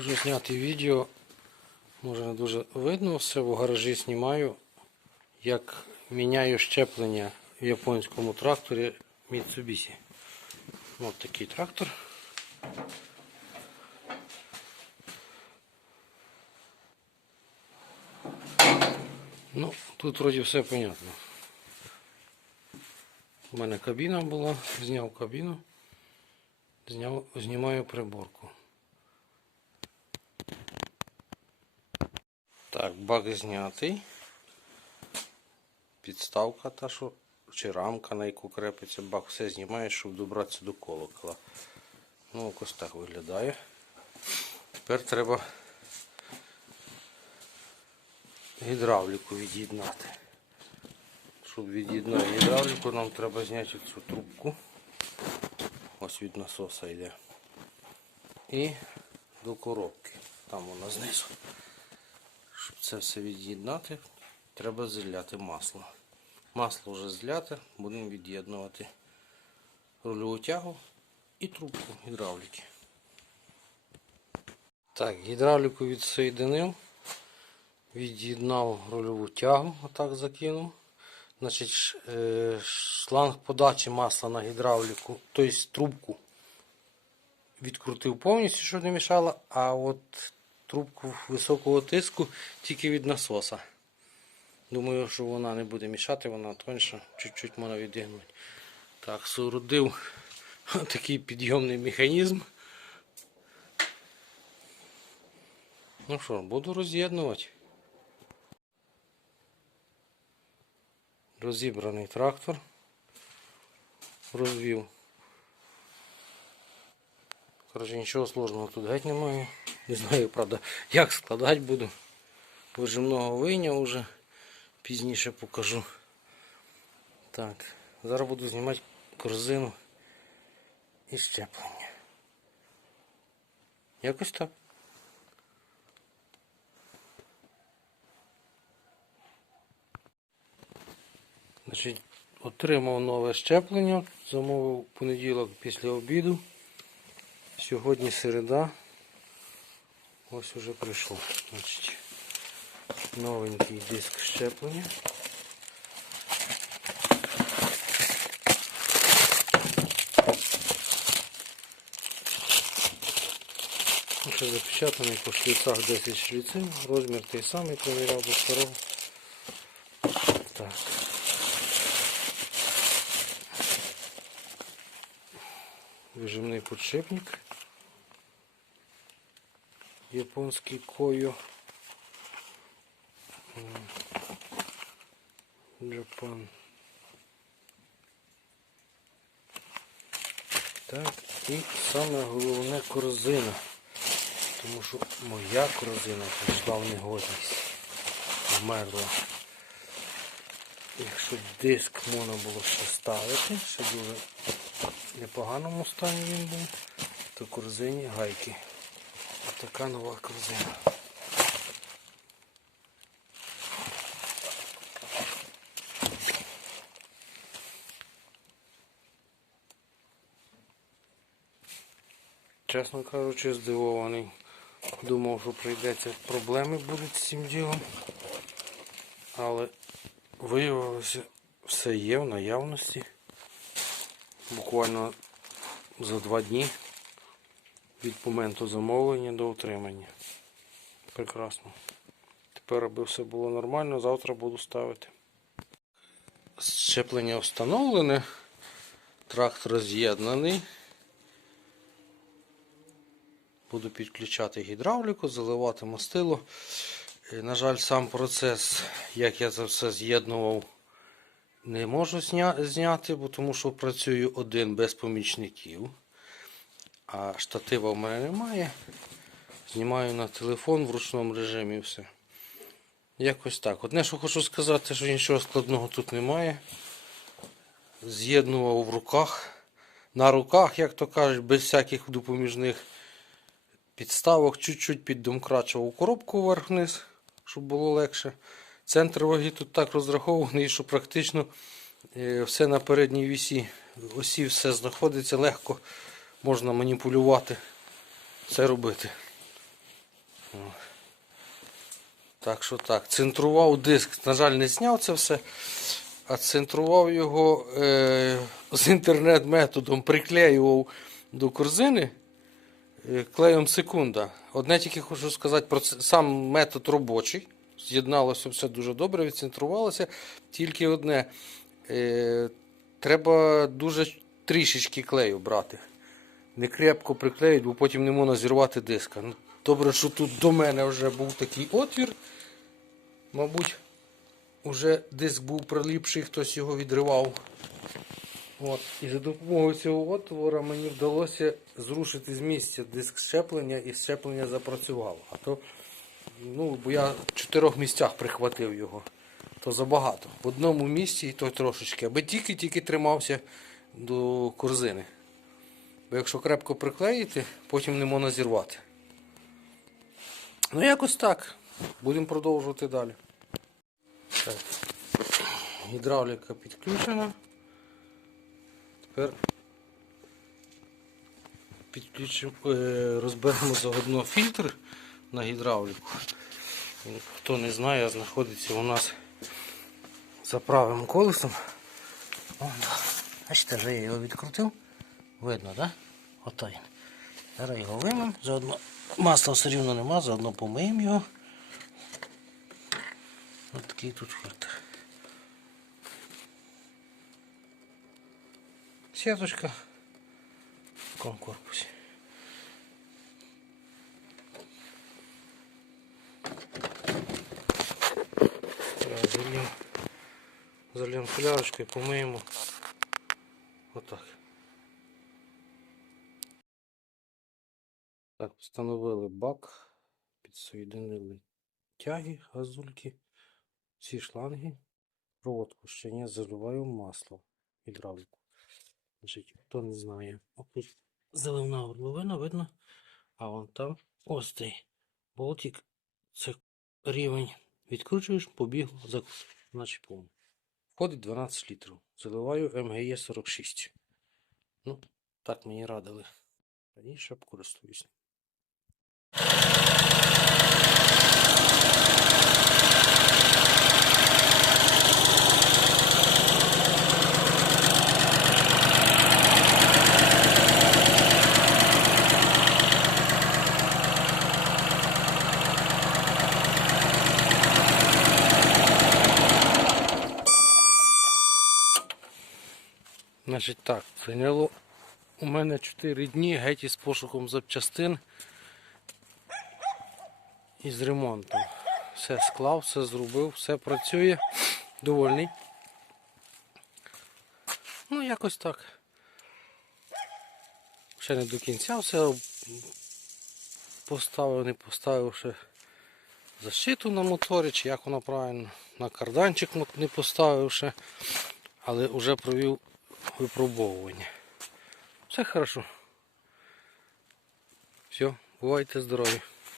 хочу зняти відео. Може не дуже видно все, в гаражі знімаю, як міняю щеплення в японському тракторі Mitsubishi. Ось такий трактор. Ну, тут вроді все понятно. У мене кабіна була, зняв кабіну, зняв, знімаю приборку. Так, бак знятий. Підставка та, що чи рамка, на яку крепиться бак, все знімаєш, щоб добратися до колокола. Ну, ось так виглядає. Тепер треба гідравліку від'єднати. Щоб від'єднати гідравліку, нам треба зняти цю трубку. Ось від насоса йде. І до коробки. Там вона знизу. Щоб це все від'єднати, треба зляти масло. Масло вже зляте, будемо від'єднувати рульову тягу і трубку гідравліки. Так, гідравліку відсоєдинив, від'єднав рульову тягу, отак закинув. Значить, е, шланг подачі масла на гідравліку, тобто трубку відкрутив повністю, щоб не мішало, а от трубку високого тиску тільки від насоса. Думаю, що вона не буде мішати, вона тоньша, чуть-чуть можна відігнути. Так, соорудив такий підйомний механізм. Ну що, буду роз'єднувати. Розібраний трактор. Розвів. Коротше, нічого сложного тут геть немає. Не знаю, правда, як складати буду. Вижимного вийняв уже. Пізніше покажу. Так, зараз буду знімати корзину і щеплення. Якось так. Значить, отримав нове щеплення, замовив понеділок після обіду. Сьогодні середа. Ось уже прийшло. Значить, новенький диск щеплення. Ще запечатаний по шліцах 10 шліців. Розмір той самий, провіряв до старого. Так. Вижимний подшипник. Японський койо. Japan. Так, і саме головне корзина. Тому що моя корзина прийшла в негодність. Вмерла. Якщо диск можна було ще ставити, ще дуже непоганому стані він був, то корзині гайки. Така нова корзина. Чесно кажучи, здивований. Думав, що прийдеться проблеми будуть з цим ділом. Але виявилося, все є в наявності. Буквально за два дні від моменту замовлення до отримання. Прекрасно. Тепер, аби все було нормально, завтра буду ставити. Щеплення встановлене. Трактор з'єднаний. Буду підключати гідравліку, заливати мастило. Е, На жаль, сам процес, як я це все з'єднував, не можу зня- зняти, бо тому що працюю один без помічників. А штатива в мене немає. Знімаю на телефон в ручному режимі і все. Якось так. Одне, що хочу сказати, що нічого складного тут немає. З'єднував в руках. На руках, як то кажуть, без всяких допоміжних підставок, чуть-чуть піддомкрачував коробку вверх-вниз, щоб було легше. Центр ваги тут так розрахований, що практично е, все на передній вісі осі все знаходиться легко, можна маніпулювати, це робити. Так що так. Центрував диск, на жаль, не зняв це все, а центрував його е, з інтернет-методом, приклеював до корзини е, клеєм секунда. Одне тільки хочу сказати про це, сам метод робочий. З'єдналося все дуже добре, відцентрувалося. Тільки одне. Е, треба дуже трішечки клею брати. Не крепко приклеїть, бо потім не можна зірвати диска. Ну, добре, що тут до мене вже був такий отвір. Мабуть, вже диск був приліпший, хтось його відривав. От. І за допомогою цього отвора мені вдалося зрушити з місця диск щеплення і щеплення запрацювало. А то, ну, бо я в чотирьох місцях прихватив його. То забагато. В одному місці і то трошечки, аби тільки-тільки тримався до корзини. Бо якщо крепко приклеїти, потім не можна зірвати. Ну, якось так. Будемо продовжувати далі. Так. Гідравліка підключена. Тепер підключимо, е, розберемо заодно фільтр на гідравліку. Хто не знає, знаходиться у нас за правим колесом. Бачите, вже я його відкрутив. Видно? Да? Ото він. Зараз його виймемо, заодно масла все рівно нема, заодно помиємо його. Ось такий тут фільтр. Сіточка в такому корпусі. Зальємо, зальємо солярочкою, помиємо. Отак. Так, встановили бак, підсоєдинили тяги, газульки, всі шланги, проводку ще не заливаю масло, гідравліку. Значить, хто не знає, отут заливна горловина, видно, а вон там ось цей болтик, це рівень. Відкручуєш, побіг, значить повно. Входить 12 літрів. Заливаю МГЕ 46. Ну, так мені радили. Раніше користуюсь. Значить так, зайняло у мене 4 дні геть із пошуком запчастин і з ремонтом. Все склав, все зробив, все працює. Довольний. Ну, якось так. Ще не до кінця все поставив, не поставив ще защиту на моторі, чи як воно правильно. На карданчик не поставив ще, але вже провів випробовування. Все хорошо. Все, бувайте здорові.